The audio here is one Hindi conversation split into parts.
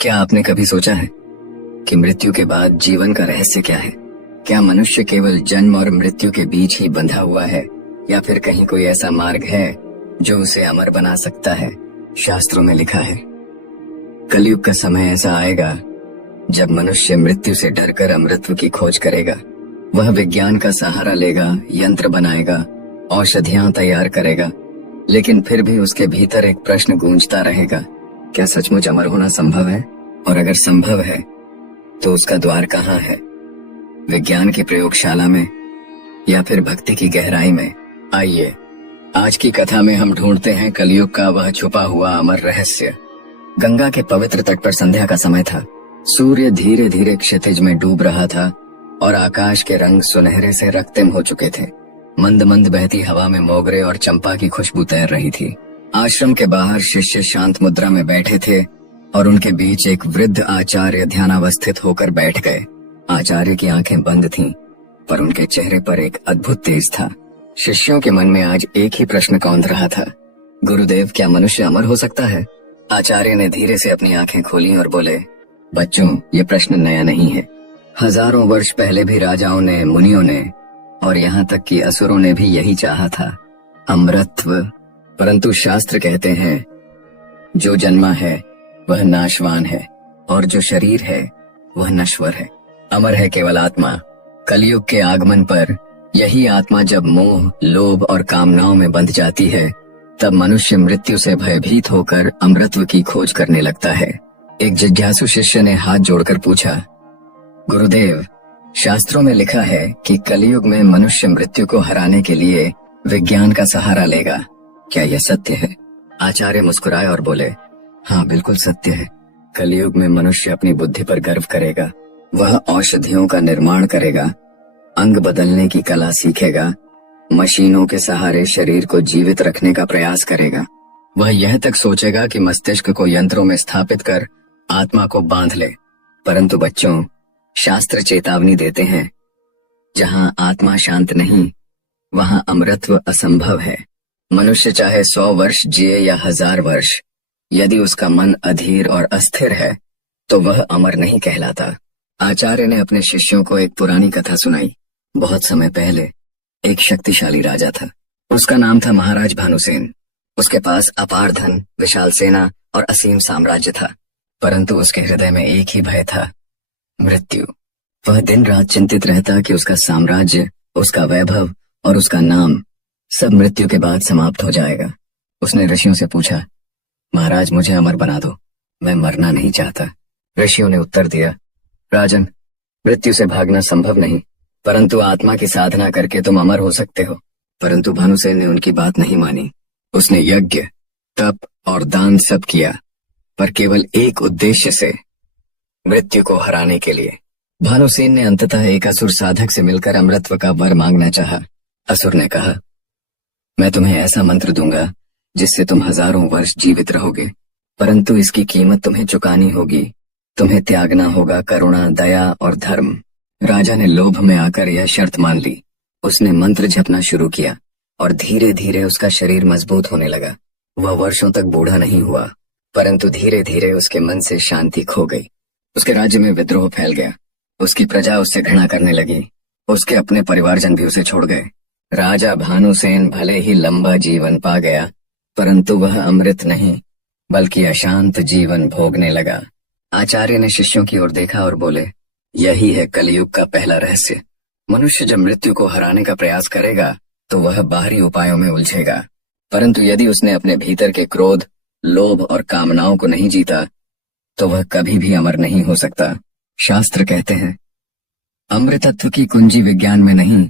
क्या आपने कभी सोचा है कि मृत्यु के बाद जीवन का रहस्य क्या है? क्या मनुष्य केवल जन्म और मृत्यु के बीच ही बंधा हुआ है, या फिर कहीं कोई ऐसा मार्ग है जो उसे अमर बना सकता है? शास्त्रों में लिखा है, कलयुग का समय ऐसा आएगा जब मनुष्य मृत्यु से डरकर अमृतत्व की खोज करेगा। वह विज्ञान का सहारा लेगा, यंत्र बनाएगा, औषधियां तैयार करेगा, लेकिन फिर भी उसके भीतर एक प्रश्न गूंजता रहेगा, क्या सचमुच अमर होना संभव है? और अगर संभव है तो उसका द्वार कहाँ है? विज्ञान की प्रयोगशाला में या फिर भक्ति की गहराई में? आइए, आज की कथा में हम ढूंढते हैं कलयुग का वह छुपा हुआ अमर रहस्य। गंगा के पवित्र तट पर संध्या का समय था। सूर्य धीरे धीरे क्षितिज में डूब रहा था और आकाश के रंग सुनहरे से रक्तिम हो चुके थे। मंद मंद बहती हवा में मोगरे और चंपा की खुशबू तैर रही थी। आश्रम के बाहर शिष्य शांत मुद्रा में बैठे थे और उनके बीच एक वृद्ध आचार्य ध्यानावस्थित होकर बैठ गए। आचार्य की आंखें बंद थीं, पर उनके चेहरे पर एक अद्भुत तेज था। शिष्यों के मन में आज एक ही प्रश्न कौंध रहा था, गुरुदेव, क्या मनुष्य अमर हो सकता है? आचार्य ने धीरे से अपनी आंखें खोली और बोले, बच्चों, ये प्रश्न नया नहीं है। हजारों वर्ष पहले भी राजाओं ने, मुनियों ने और यहाँ तक कि असुरों ने भी यही चाहा था, अमरत्व। परंतु शास्त्र कहते हैं, जो जन्मा है वह नाशवान है और जो शरीर है वह नश्वर है। अमर है केवल आत्मा। कलयुग के आगमन पर यही आत्मा जब मोह, लोभ और कामनाओं में बंध जाती है, तब मनुष्य मृत्यु से भयभीत होकर अमरत्व की खोज करने लगता है। एक जिज्ञासु शिष्य ने हाथ जोड़कर पूछा, गुरुदेव, शास्त्रों में लिखा है कि कलयुग में मनुष्य मृत्यु को हराने के लिए विज्ञान का सहारा लेगा, क्या यह सत्य है? आचार्य मुस्कुराए और बोले, हाँ, बिल्कुल सत्य है। कलयुग में मनुष्य अपनी बुद्धि पर गर्व करेगा। वह औषधियों का निर्माण करेगा, अंग बदलने की कला सीखेगा, मशीनों के सहारे शरीर को जीवित रखने का प्रयास करेगा। वह यह तक सोचेगा कि मस्तिष्क को यंत्रों में स्थापित कर आत्मा को बांध ले। परंतु बच्चों, शास्त्र चेतावनी देते हैं, जहां आत्मा शांत नहीं, वहां अमरत्व असंभव है। मनुष्य चाहे 100 वर्ष जिए या 1000 वर्ष, यदि उसका मन अधीर और अस्थिर है तो वह अमर नहीं कहलाता। आचार्य ने अपने शिष्यों को एक पुरानी कथा सुनाई। बहुत समय पहले एक शक्तिशाली राजा था। उसका नाम था महाराज भानुसेन। उसके पास अपार धन, विशाल सेना और असीम साम्राज्य था, परंतु उसके हृदय में एक ही भय था, मृत्यु। वह दिन रात चिंतित रहता कि उसका साम्राज्य, उसका वैभव और उसका नाम सब मृत्यु के बाद समाप्त हो जाएगा। उसने ऋषियों से पूछा, महाराज, मुझे अमर बना दो, मैं मरना नहीं चाहता। ऋषियों ने उत्तर दिया, राजन, मृत्यु से भागना संभव नहीं, परंतु आत्मा की साधना करके तुम अमर हो सकते हो। परंतु भानुसेन ने उनकी बात नहीं मानी। उसने यज्ञ, तप और दान सब किया, पर केवल एक उद्देश्य से, मृत्यु को हराने के लिए। भानुसेन ने अंततः एक असुर साधक से मिलकर अमरत्व का वर मांगना चाहा। असुर ने कहा, मैं तुम्हें ऐसा मंत्र दूंगा जिससे तुम हजारों वर्ष जीवित रहोगे, परंतु इसकी कीमत तुम्हें चुकानी होगी। तुम्हें त्यागना होगा करुणा, दया और धर्म। राजा ने लोभ में आकर यह शर्त मान ली। उसने मंत्र जपना शुरू किया और धीरे धीरे उसका शरीर मजबूत होने लगा। वह वर्षों तक बूढ़ा नहीं हुआ, परंतु धीरे धीरे उसके मन से शांति खो गई। उसके राज्य में विद्रोह फैल गया। उसकी प्रजा उससे घृणा करने लगी। उसके अपने परिवारजन भी उसे छोड़ गए। राजा भानुसेन भले ही लंबा जीवन पा गया, परंतु वह अमृत नहीं बल्कि अशांत जीवन भोगने लगा। आचार्य ने शिष्यों की ओर देखा और बोले, यही है कलयुग का पहला रहस्य। मनुष्य जब मृत्यु को हराने का प्रयास करेगा तो वह बाहरी उपायों में उलझेगा, परंतु यदि उसने अपने भीतर के क्रोध, लोभ और कामनाओं को नहीं जीता तो वह कभी भी अमर नहीं हो सकता। शास्त्र कहते हैं, अमृतत्व की कुंजी विज्ञान में नहीं,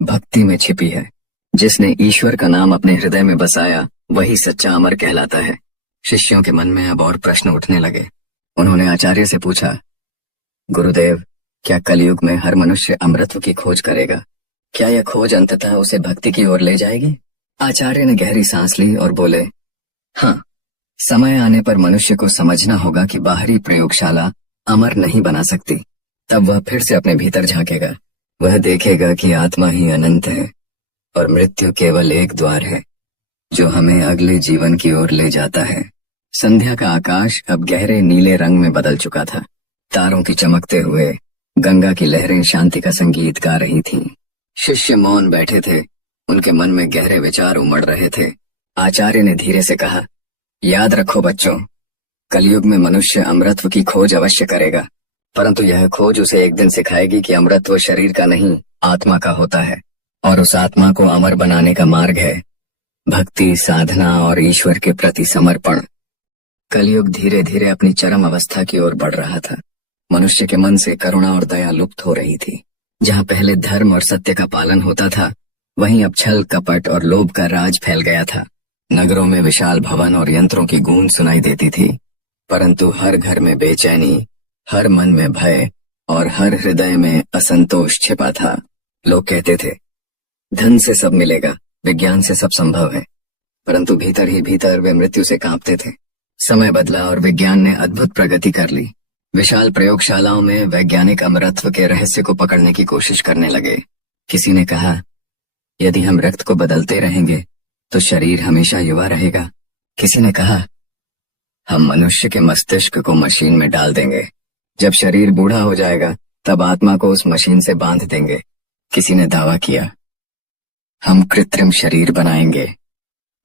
भक्ति में छिपी है। जिसने ईश्वर का नाम अपने हृदय में बसाया वही सच्चा अमर कहलाता है। शिष्यों के मन में अब और प्रश्न उठने लगे। उन्होंने आचार्य से पूछा, गुरुदेव, क्या कलयुग में हर मनुष्य अमरत्व की खोज करेगा? क्या यह खोज अंततः उसे भक्ति की ओर ले जाएगी? आचार्य ने गहरी सांस ली और बोले, हाँ, समय आने पर मनुष्य को समझना होगा कि बाहरी प्रयोगशाला अमर नहीं बना सकती। तब वह फिर से अपने भीतर झांकेगा। वह देखेगा कि आत्मा ही अनंत है और मृत्यु केवल एक द्वार है जो हमें अगले जीवन की ओर ले जाता है। संध्या का आकाश अब गहरे नीले रंग में बदल चुका था। तारों की चमकते हुए गंगा की लहरें शांति का संगीत गा रही थीं। शिष्य मौन बैठे थे, उनके मन में गहरे विचार उमड़ रहे थे। आचार्य ने धीरे से कहा, याद रखो बच्चों, कलयुग में मनुष्य अमरत्व की खोज अवश्य करेगा, परंतु यह खोज उसे एक दिन सिखाएगी कि अमरत्व शरीर का नहीं, आत्मा का होता है, और उस आत्मा को अमर बनाने का मार्ग है भक्ति, साधना और ईश्वर के प्रति समर्पण। कलयुग धीरे धीरे अपनी चरम अवस्था की ओर बढ़ रहा था। मनुष्य के मन से करुणा और दया लुप्त हो रही थी। जहाँ पहले धर्म और सत्य का पालन होता था, वहीं अब छल, कपट और लोभ का राज फैल गया था। नगरों में विशाल भवन और यंत्रों की गूंज सुनाई देती थी, परंतु हर घर में बेचैनी, हर मन में भय और हर हृदय में असंतोष छिपा था। लोग कहते थे, धन से सब मिलेगा, विज्ञान से सब संभव है, परंतु भीतर ही भीतर वे मृत्यु से कांपते थे। समय बदला और विज्ञान ने अद्भुत प्रगति कर ली। विशाल प्रयोगशालाओं में वैज्ञानिक अमरत्व के रहस्य को पकड़ने की कोशिश करने लगे। किसी ने कहा, यदि हम रक्त को बदलते रहेंगे तो शरीर हमेशा युवा रहेगा। किसी ने कहा, हम मनुष्य के मस्तिष्क को मशीन में डाल देंगे, जब शरीर बूढ़ा हो जाएगा तब आत्मा को उस मशीन से बांध देंगे। किसी ने दावा किया, हम कृत्रिम शरीर बनाएंगे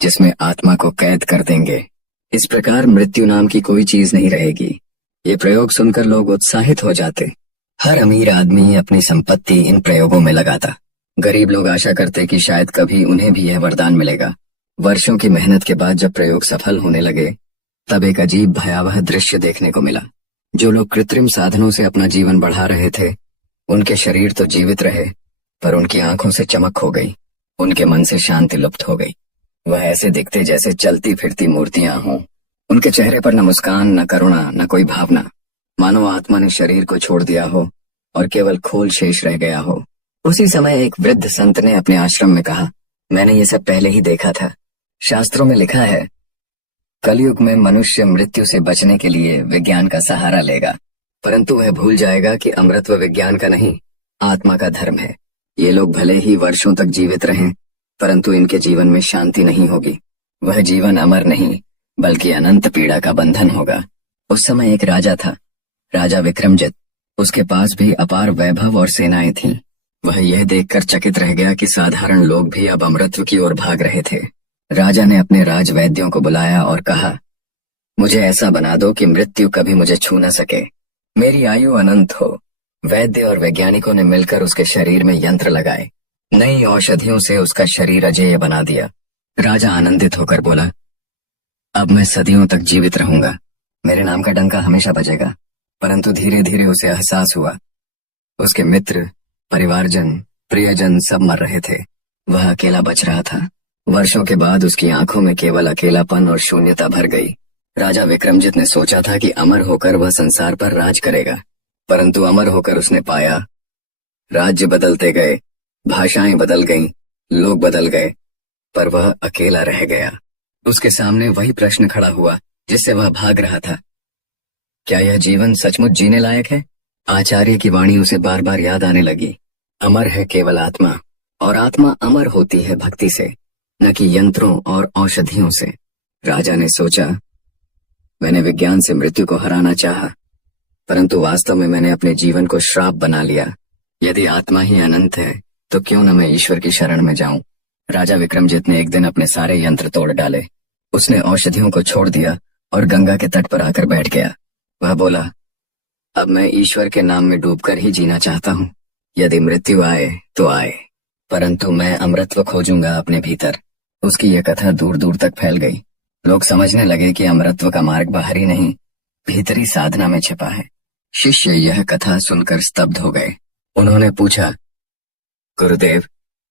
जिसमें आत्मा को कैद कर देंगे। इस प्रकार मृत्यु नाम की कोई चीज नहीं रहेगी। ये प्रयोग सुनकर लोग उत्साहित हो जाते। हर अमीर आदमी अपनी संपत्ति इन प्रयोगों में लगाता। गरीब लोग आशा करते कि शायद कभी उन्हें भी यह वरदान मिलेगा। वर्षों की मेहनत के बाद जब प्रयोग सफल होने लगे, तब एक अजीब भयावह दृश्य देखने को मिला। जो लोग कृत्रिम साधनों से अपना जीवन बढ़ा रहे थे, उनके शरीर तो जीवित रहे, पर उनकी आंखों से चमक खो गई, उनके मन से शांति लुप्त हो गई। वह ऐसे दिखते जैसे चलती फिरती मूर्तियां हों। उनके चेहरे पर न मुस्कान, न करुणा, न कोई भावना, मानो आत्मा ने शरीर को छोड़ दिया हो और केवल खोल शेष रह गया हो। उसी समय एक वृद्ध संत ने अपने आश्रम में कहा, मैंने ये सब पहले ही देखा था। शास्त्रों में लिखा है, कलयुग में मनुष्य मृत्यु से बचने के लिए विज्ञान का सहारा लेगा, परंतु वह भूल जाएगा कि अमरत्व विज्ञान का नहीं, आत्मा का धर्म है। ये लोग भले ही वर्षों तक जीवित रहें, परंतु इनके जीवन में शांति नहीं होगी। वह जीवन अमर नहीं, बल्कि अनंत पीड़ा का बंधन होगा। उस समय एक राजा था, राजा विक्रमजित। उसके पास भी अपार वैभव और सेनाएं थीं। वह यह देखकर चकित रह गया कि साधारण लोग भी अब अमरत्व की ओर भाग रहे थे। राजा ने अपने राजवैद्यों को बुलाया और कहा, मुझे ऐसा बना दो कि मृत्यु कभी मुझे छू न सके, मेरी आयु अनंत हो। वैद्य और वैज्ञानिकों ने मिलकर उसके शरीर में यंत्र लगाए, नई औषधियों से उसका शरीर अजेय बना दिया। राजा आनंदित होकर बोला, अब मैं सदियों तक जीवित रहूंगा, मेरे नाम का डंका हमेशा बजेगा। परंतु धीरे धीरे उसे एहसास हुआ, उसके मित्र, परिवारजन, प्रियजन सब मर रहे थे, वह अकेला बच रहा था। वर्षों के बाद उसकी आंखों में केवल अकेलापन और शून्यता भर गई। राजा विक्रमजित ने सोचा था कि अमर होकर वह संसार पर राज करेगा, परंतु अमर होकर उसने पाया, राज्य बदलते गए, भाषाएं बदल गईं, लोग बदल गए, पर वह अकेला रह गया। उसके सामने वही प्रश्न खड़ा हुआ जिससे वह भाग रहा था, क्या यह जीवन सचमुच जीने लायक है? आचार्य की वाणी उसे बार बार याद आने लगी, अमर है केवल आत्मा, और आत्मा अमर होती है भक्ति से, न कि यंत्रों और औषधियों से। राजा ने सोचा, मैंने विज्ञान से मृत्यु को हराना चाहा, परंतु वास्तव में मैंने अपने जीवन को श्राप बना लिया। यदि आत्मा ही अनंत है तो क्यों न मैं ईश्वर की शरण में जाऊं। राजा विक्रमजित ने एक दिन अपने सारे यंत्र तोड़ डाले। उसने औषधियों को छोड़ दिया और गंगा के तट पर आकर बैठ गया। वह बोला, अब मैं ईश्वर के नाम में डूबकर ही जीना चाहता हूँ। यदि मृत्यु आए तो आए, परंतु मैं अमरत्व खोजूंगा अपने भीतर। उसकी यह कथा दूर दूर तक फैल गई। लोग समझने लगे कि अमरत्व का मार्ग बाहरी नहीं, भीतरी साधना में छिपा है। शिष्य यह कथा सुनकर स्तब्ध हो गए। उन्होंने पूछा, गुरुदेव,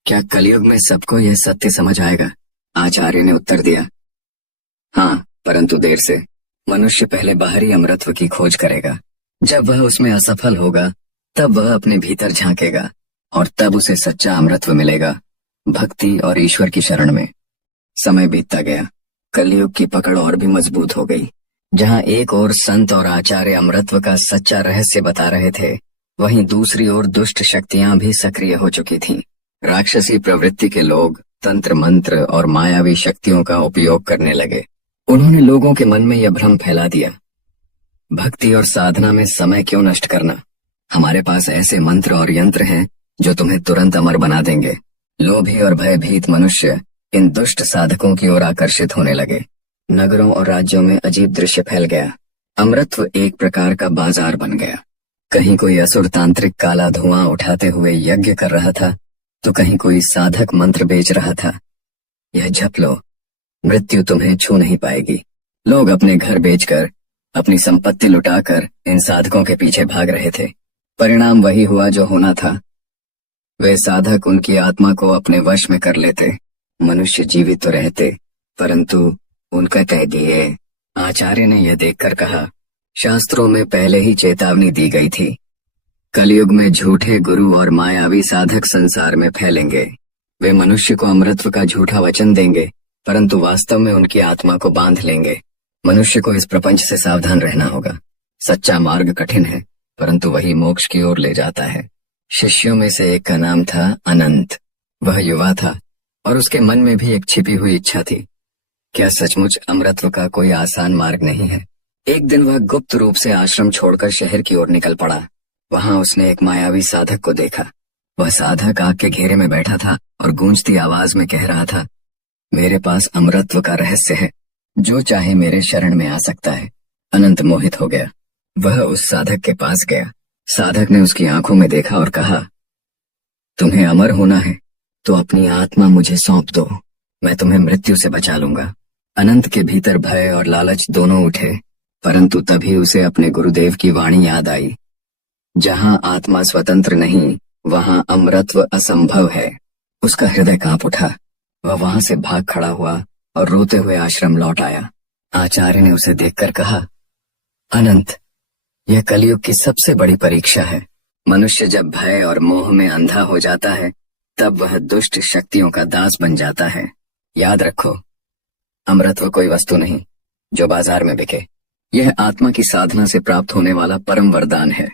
क्या कलयुग में सबको यह सत्य समझ आएगा? आचार्य ने उत्तर दिया, हाँ, परंतु देर से। मनुष्य पहले बाहरी अमरत्व की खोज करेगा। जब वह उसमें असफल होगा, तब वह अपने भीतर झांकेगा और तब उसे सच्चा अमरत्व मिलेगा, भक्ति और ईश्वर की शरण में। समय बीतता गया, कलयुग की पकड़ और भी मजबूत हो गई। जहाँ एक ओर संत और आचार्य अमरत्व का सच्चा रहस्य बता रहे थे, वहीं दूसरी ओर दुष्ट शक्तियां भी सक्रिय हो चुकी थीं। राक्षसी प्रवृत्ति के लोग तंत्र मंत्र और मायावी शक्तियों का उपयोग करने लगे। उन्होंने लोगों के मन में यह भ्रम फैला दिया, भक्ति और साधना में समय क्यों नष्ट करना, हमारे पास ऐसे मंत्र और यंत्र हैं जो तुम्हें तुरंत अमर बना देंगे। लोभी और भयभीत मनुष्य इन दुष्ट साधकों की ओर आकर्षित होने लगे। नगरों और राज्यों में अजीब दृश्य फैल गया। अमृतत्व एक प्रकार का बाजार बन गया। कहीं कोई असुर तांत्रिक काला धुआं उठाते हुए यज्ञ कर रहा था, तो कहीं कोई साधक मंत्र बेच रहा था। यह झप लो, मृत्यु तुम्हें छू नहीं पाएगी। लोग अपने घर बेचकर, अपनी संपत्ति लुटाकर इन साधकों के पीछे भाग रहे थे। परिणाम वही हुआ जो होना था। वे साधक उनकी आत्मा को अपने वश में कर लेते। मनुष्य जीवित तो रहते, परंतु उनका तय दिए। आचार्य ने यह देखकर कहा, शास्त्रों में पहले ही चेतावनी दी गई थी। कलयुग में झूठे गुरु और मायावी साधक संसार में फैलेंगे। वे मनुष्य को अमृतत्व का झूठा वचन देंगे, परंतु वास्तव में उनकी आत्मा को बांध लेंगे। मनुष्य को इस प्रपंच से सावधान रहना होगा। सच्चा मार्ग कठिन है, परंतु वही मोक्ष की ओर ले जाता है। शिष्यों में से एक का नाम था अनंत। वह युवा था और उसके मन में भी एक छिपी हुई इच्छा थी। क्या सचमुच अमृतत्व का कोई आसान मार्ग नहीं है? एक दिन वह गुप्त रूप से आश्रम छोड़कर शहर की ओर निकल पड़ा। वहां उसने एक मायावी साधक को देखा। वह साधक आग के घेरे में बैठा था और गूंजती आवाज में कह रहा था, मेरे पास अमृतत्व का रहस्य है, जो चाहे मेरे शरण में आ सकता है। अनंत मोहित हो गया। वह उस साधक के पास गया। साधक ने उसकी आंखों में देखा और कहा, तुम्हें अमर होना है तो अपनी आत्मा मुझे सौंप दो, मैं तुम्हें मृत्यु से बचा लूंगा। अनंत के भीतर भय और लालच दोनों उठे, परंतु तभी उसे अपने गुरुदेव की वाणी याद आई, जहां आत्मा स्वतंत्र नहीं, वहां अमरत्व असंभव है। उसका हृदय कांप उठा। वह वहां से भाग खड़ा हुआ और रोते हुए आश्रम लौट आया। आचार्य ने उसे देखकर कहा, अनंत, यह कलयुग की सबसे बड़ी परीक्षा है। मनुष्य जब भय और मोह में अंधा हो जाता है, तब वह दुष्ट शक्तियों का दास बन जाता है। याद रखो, अमृतत्व कोई वस्तु नहीं जो बाजार में बिके। यह आत्मा की साधना से प्राप्त होने वाला परम वरदान है।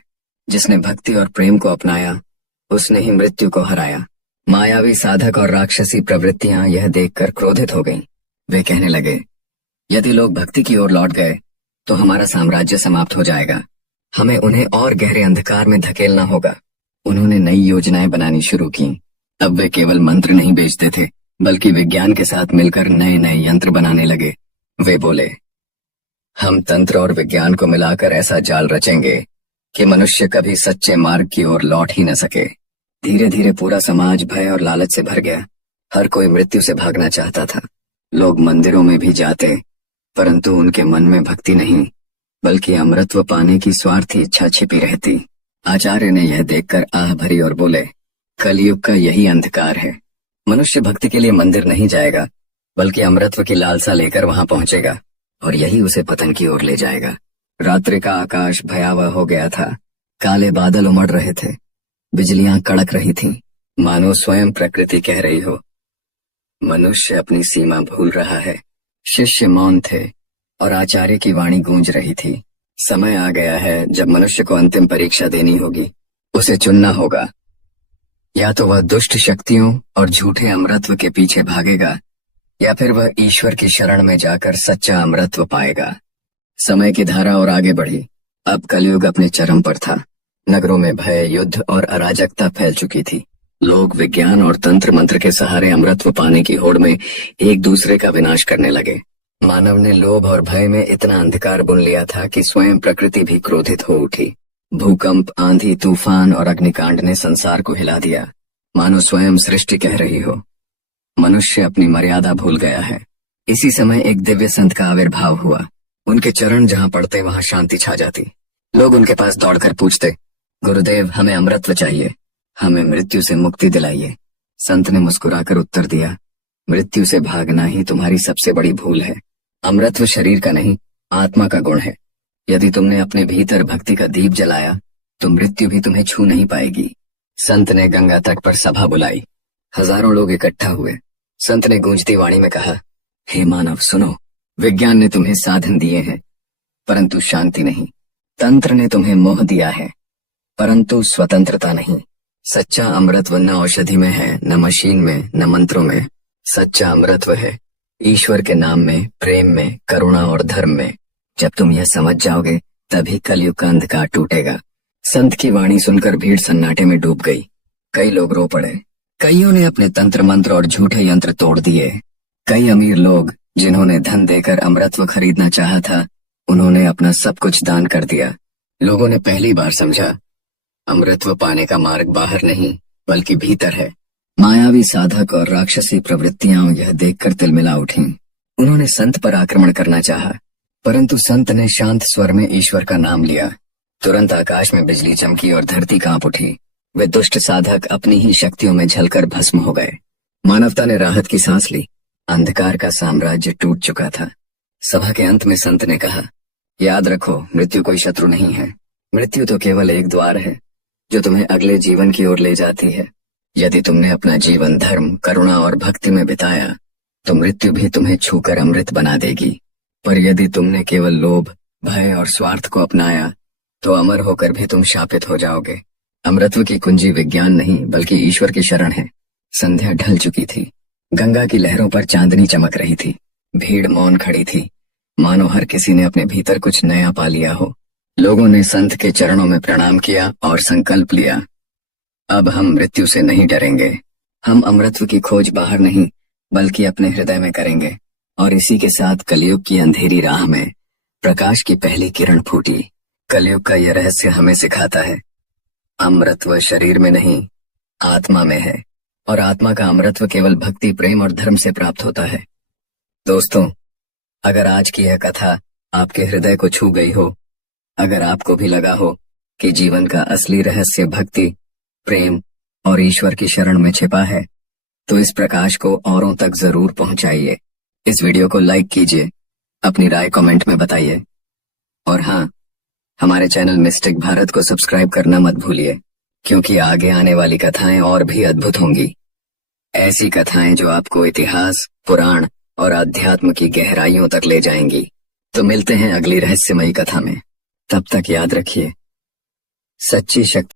जिसने भक्ति और प्रेम को अपनाया, उसने ही मृत्यु को हराया। मायावी साधक और राक्षसी प्रवृत्तियां यह देखकर क्रोधित हो गईं। वे कहने लगे, यदि लोग भक्ति की ओर लौट गए तो हमारा साम्राज्य समाप्त हो जाएगा। हमें उन्हें और गहरे अंधकार में धकेलना होगा। उन्होंने नई योजनाएं बनानी शुरू की। अब वे केवल मंत्र नहीं बेचते थे, बल्कि विज्ञान के साथ मिलकर नए नए यंत्र बनाने लगे। वे बोले, हम तंत्र और विज्ञान को मिलाकर ऐसा जाल रचेंगे कि मनुष्य कभी सच्चे मार्ग की ओर लौट ही न सके। धीरे धीरे पूरा समाज भय और लालच से भर गया। हर कोई मृत्यु से भागना चाहता था। लोग मंदिरों में भी जाते, परंतु उनके मन में भक्ति नहीं, बल्कि अमृतत्व पाने की स्वार्थी इच्छा छिपी रहती। आचार्य ने यह देखकर आह भरी और बोले, कलयुग का यही अंधकार है। मनुष्य भक्ति के लिए मंदिर नहीं जाएगा, बल्कि अमृतत्व की लालसा लेकर वहां पहुंचेगा और यही उसे पतन की ओर ले जाएगा। रात्रि का आकाश भयावह हो गया था। काले बादल उमड़ रहे थे, बिजलियां कड़क रही थीं, मानो स्वयं प्रकृति कह रही हो, मनुष्य अपनी सीमा भूल रहा है। शिष्य मौन थे और आचार्य की वाणी गूंज रही थी, समय आ गया है जब मनुष्य को अंतिम परीक्षा देनी होगी। उसे चुनना होगा, या तो वह दुष्ट शक्तियों और झूठे अमृतत्व के पीछे भागेगा, या फिर वह ईश्वर की शरण में जाकर सच्चा अमृतत्व पाएगा। समय की धारा और आगे बढ़ी। अब कलयुग अपने चरम पर था। नगरों में भय, युद्ध और अराजकता फैल चुकी थी। लोग विज्ञान और तंत्र मंत्र के सहारे अमृतत्व पाने की होड़ में एक दूसरे का विनाश करने लगे। मानव ने लोभ और भय में इतना अंधकार बुन लिया था कि स्वयं प्रकृति भी क्रोधित हो उठी। भूकंप, आंधी, तूफान और अग्निकांड ने संसार को हिला दिया, मानो स्वयं सृष्टि कह रही हो, मनुष्य अपनी मर्यादा भूल गया है। इसी समय एक दिव्य संत का आविर्भाव हुआ। उनके चरण जहां पड़ते वहां शांति छा जाती। लोग उनके पास दौड़कर पूछते, गुरुदेव, हमें अमृतत्व चाहिए, हमें मृत्यु से मुक्ति दिलाइए। संत ने मुस्कुराकर उत्तर दिया, मृत्यु से भागना ही तुम्हारी सबसे बड़ी भूल है। अमृतत्व शरीर का नहीं, आत्मा का गुण है। यदि तुमने अपने भीतर भक्ति का दीप जलाया तो मृत्यु भी तुम्हें छू नहीं पाएगी। संत ने गंगा तट पर सभा बुलाई। हजारों लोग इकट्ठा हुए। संत ने गूंजती वाणी में कहा, हे मानव, सुनो, विज्ञान ने तुम्हें साधन दिए हैं, परंतु शांति नहीं। तंत्र ने तुम्हें मोह दिया है, परंतु स्वतंत्रता नहीं। सच्चा अमृतत्व न औषधि में है, न मशीन में, न मंत्रों में। सच्चा अमृतत्व है ईश्वर के नाम में, प्रेम में, करुणा और धर्म में जब तुम यह समझ जाओगे तभी कलयुग का अंधकार टूटेगा। संत की वाणी सुनकर भीड़ सन्नाटे में डूब गई। कई लोग रो पड़े। कईयों ने अपने तंत्र मंत्र और झूठे यंत्र तोड़ दिए। कई अमीर लोग जिन्होंने धन देकर अमृतत्व खरीदना चाहा था, उन्होंने अपना सब कुछ दान कर दिया। लोगों ने पहली बार समझा, अमृतत्व पाने का मार्ग बाहर नहीं बल्कि भीतर है। मायावी साधक और राक्षसी प्रवृत्तियां यह देखकर तिलमिला उठीं। उन्होंने संत पर आक्रमण करना चाहा, परंतु संत ने शांत स्वर में ईश्वर का नाम लिया। तुरंत आकाश में बिजली चमकी और धरती कांप उठी। वे दुष्ट साधक अपनी ही शक्तियों में झलकर भस्म हो गए। मानवता ने राहत की सांस ली। अंधकार का साम्राज्य टूट चुका था। सभा के अंत में संत ने कहा, याद रखो, मृत्यु कोई शत्रु नहीं है। मृत्यु तो केवल एक द्वार है जो तुम्हें अगले जीवन की ओर ले जाती है। यदि तुमने अपना जीवन धर्म, करुणा और भक्ति में बिताया तो मृत्यु भी तुम्हें छूकर अमृत बना देगी। पर यदि तुमने केवल लोभ, भय और स्वार्थ को अपनाया तो अमर होकर भी तुम शापित हो जाओगे। अमृतत्व की कुंजी विज्ञान नहीं बल्कि ईश्वर की शरण है। संध्या ढल चुकी थी। गंगा की लहरों पर चांदनी चमक रही थी। भीड़ मौन खड़ी थी, मानो हर किसी ने अपने भीतर कुछ नया पा लिया हो। लोगों ने संत के चरणों में प्रणाम किया और संकल्प लिया, अब हम मृत्यु से नहीं डरेंगे। हम अमृतत्व की खोज बाहर नहीं बल्कि अपने हृदय में करेंगे। और इसी के साथ कलयुग की अंधेरी राह में प्रकाश की पहली किरण फूटी। कलयुग का यह रहस्य हमें सिखाता है, अमृतत्व शरीर में नहीं आत्मा में है, और आत्मा का अमृतत्व केवल भक्ति, प्रेम और धर्म से प्राप्त होता है। दोस्तों, अगर आज की यह कथा आपके हृदय को छू गई हो, अगर आपको भी लगा हो कि जीवन का असली रहस्य भक्ति, प्रेम और ईश्वर की शरण में छिपा है, तो इस प्रकाश को औरों तक जरूर पहुंचाइए। इस वीडियो को लाइक कीजिए, अपनी राय कमेंट में बताइए, और हाँ, हमारे चैनल मिस्टिक भारत को सब्सक्राइब करना मत भूलिए, क्योंकि आगे आने वाली कथाएं और भी अद्भुत होंगी। ऐसी कथाएं जो आपको इतिहास, पुराण और अध्यात्म की गहराइयों तक ले जाएंगी। तो मिलते हैं अगली रहस्यमयी कथा में। तब तक याद रखिए, सच्ची शक्ति